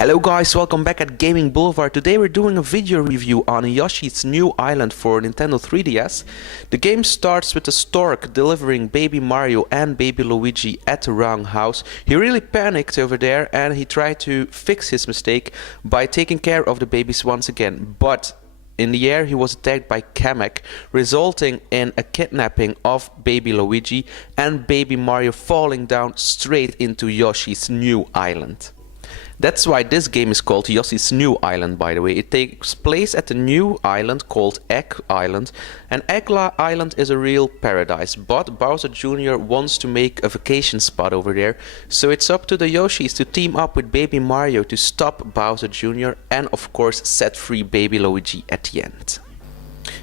Hello guys, welcome back at Gaming Boulevard. Today we're doing a video review on Yoshi's new island for Nintendo 3DS. The game starts with a stork delivering baby Mario and baby Luigi at the wrong house. He really panicked over there and he tried to fix his mistake by taking care of the babies once again. But in the air he was attacked by Kamek, resulting in a kidnapping of baby Luigi and baby Mario falling down straight into Yoshi's new island. That's why this game is called Yoshi's New Island, by the way. It takes place at a new island called Egg Island. And Egg Island is a real paradise, but Bowser Jr. wants to make a vacation spot over there. So it's up to the Yoshis to team up with baby Mario to stop Bowser Jr. and of course set free baby Luigi at the end.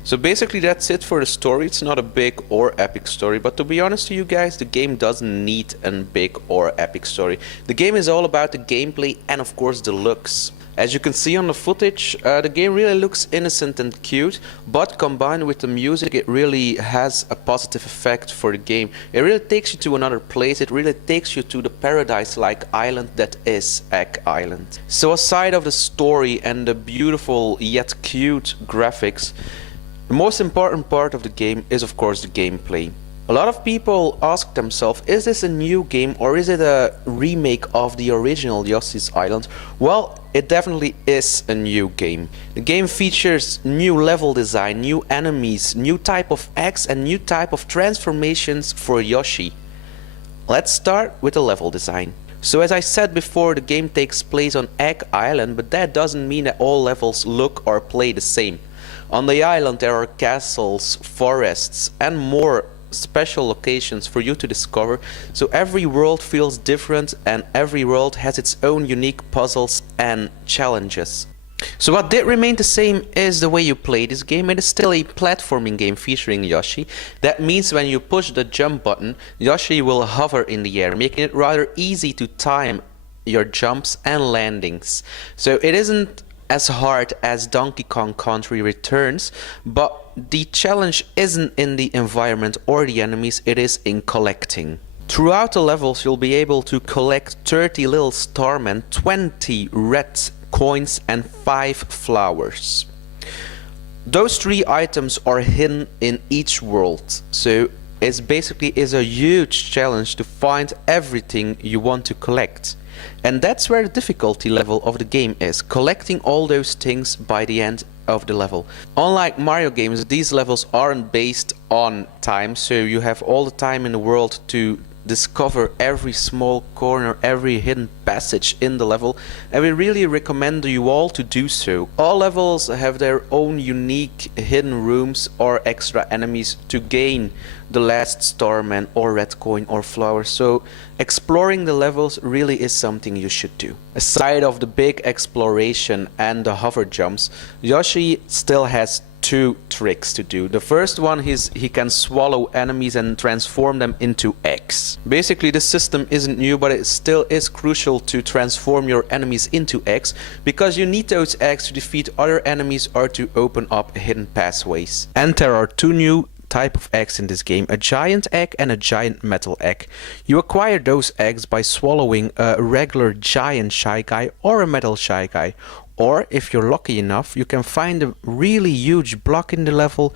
So basically that's it for the story. It's not a big or epic story, but to be honest to you guys, the game doesn't need a big or epic story. The game is all about the gameplay and of course the looks. As you can see on the footage, the game really looks innocent and cute, but combined with the music it really has a positive effect for the game. It really takes you to another place, it really takes you to the paradise-like island that is Egg Island. So aside of the story and the beautiful yet cute graphics, the most important part of the game is of course the gameplay. A lot of people ask themselves, is this a new game or is it a remake of the original Yoshi's Island? Well, it definitely is a new game. The game features new level design, new enemies, new type of eggs and new type of transformations for Yoshi. Let's start with the level design. So as I said before, the game takes place on Egg Island, but that doesn't mean that all levels look or play the same. On the island there are castles, forests and more special locations for you to discover, so every world feels different and every world has its own unique puzzles and challenges. So what did remain the same is the way you play this game. It is still a platforming game featuring Yoshi. That means when you push the jump button, Yoshi will hover in the air, making it rather easy to time your jumps and landings. So it isn't as hard as Donkey Kong Country Returns, but the challenge isn't in the environment or the enemies, it is in collecting. Throughout the levels you'll be able to collect 30 little starmen, 20 red coins and 5 flowers. Those 3 items are hidden in each world, so it basically is a huge challenge to find everything you want to collect. And that's where the difficulty level of the game is, collecting all those things by the end of the level. Unlike Mario games, these levels aren't based on time, so you have all the time in the world to discover every small corner, every hidden passage in the level, and we really recommend you all to do so. All levels have their own unique hidden rooms or extra enemies to gain the last starman or red coin or flower, so exploring the levels really is something you should do. Aside of the big exploration and the hover jumps, Yoshi still has 2 tricks to do. The first one is he can swallow enemies and transform them into eggs. Basically this system isn't new, but it still is crucial to transform your enemies into eggs, because you need those eggs to defeat other enemies or to open up hidden pathways. And there are 2 new type of eggs in this game, a giant egg and a giant metal egg. You acquire those eggs by swallowing a regular giant Shy Guy or a metal Shy Guy. Or if you're lucky enough, you can find a really huge block in the level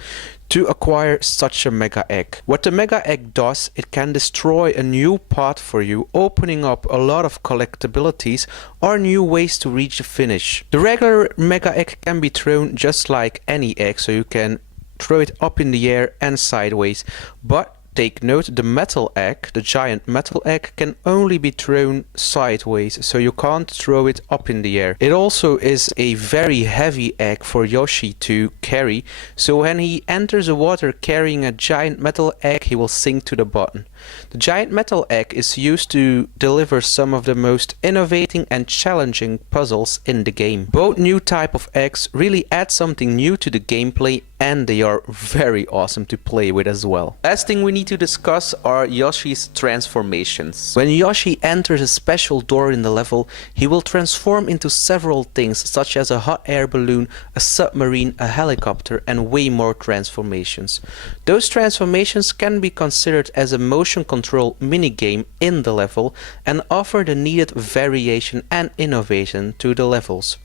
to acquire such a mega egg. What the mega egg does, it can destroy a new path for you, opening up a lot of collectabilities or new ways to reach the finish. The regular mega egg can be thrown just like any egg, so you can throw it up in the air and sideways, but take note, the metal egg, the giant metal egg, can only be thrown sideways, so you can't throw it up in the air. It also is a very heavy egg for Yoshi to carry, so when he enters the water carrying a giant metal egg, he will sink to the bottom. The giant metal egg is used to deliver some of the most innovating and challenging puzzles in the game. Both new type of eggs really add something new to the gameplay and they are very awesome to play with as well. Last thing we need to discuss are Yoshi's transformations. When Yoshi enters a special door in the level, he will transform into several things such as a hot air balloon, a submarine, a helicopter, and way more transformations. Those transformations can be considered as a motion control minigame in the level and offer the needed variation and innovation to the levels.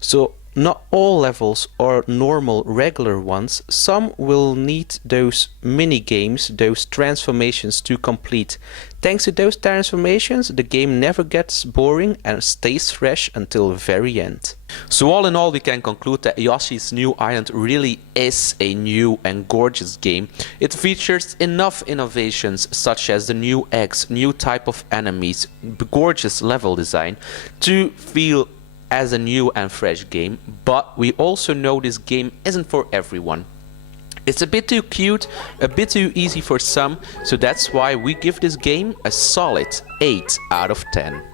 So not all levels are normal regular ones. Some will need those mini games, those transformations to complete. Thanks to those transformations, the game never gets boring and stays fresh until the very end. So all in all, we can conclude that Yoshi's New Island really is a new and gorgeous game. It features enough innovations such as the new eggs, new type of enemies, gorgeous level design to feel as a new and fresh game, but we also know this game isn't for everyone. It's a bit too cute, a bit too easy for some, so that's why we give this game a solid 8 out of 10.